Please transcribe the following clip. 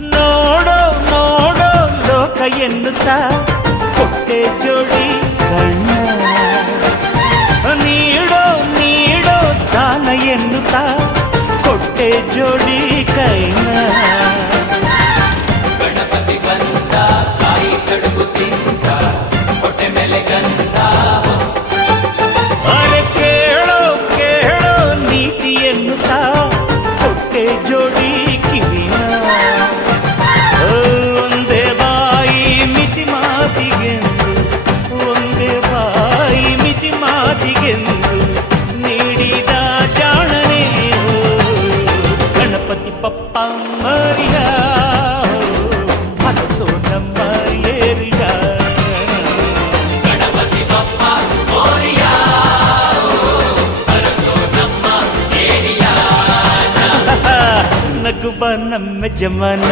ನೋಡೋ ನೋಡೋ ಲೋಕ ಎನ್ನುತ್ತಾ ಕೊಟ್ಟೆ ಜೋಡಿ ಕಣ್ಣ, ನೀಡೋ ನೀಡೋ ದಾನ ಎನ್ನುತ್ತಾ ಕೊಟ್ಟೆ ಜೋಡಿ ಕೈನ. ಗಣಪತಿ ಬಂದ ಕಾಯಿ ಕಡುಬು ತಿಂದ ಹೊಟ್ಟೆ ಮೇಲೆ ಗಂಧ. ಅರೆ ಕೇಳೋ ಕೇಳೋ ನೀತಿ ಎನ್ನುತ್ತಾ ಕೊಟ್ಟೆ ಜೋಡಿ ಕಿವಿನ. ಒಂದೇ ಬಾಯಿ ಮಿತಿ ಮಾತಿಗೆಂದು, ಒಂದೇ ಬಾಯಿ ಮಿತಿ ಮಾತಿಗೆಂದು ನೀಡಿದ ಜಾಣನೆ ಗಣಪತಿ ಪಪ್ಪ ಮರಿಯ ಮನಸೋ ನಮ್ಮ ಏರಿಯ. ಗಣಪತಿ ಬಪ್ಪ ಮೋರಿಯಾ ಅರಸೋ ನಮ್ಮ ಏರಿಯಾ. ನಗುವ ನಮ್ಮ ಜಮನ.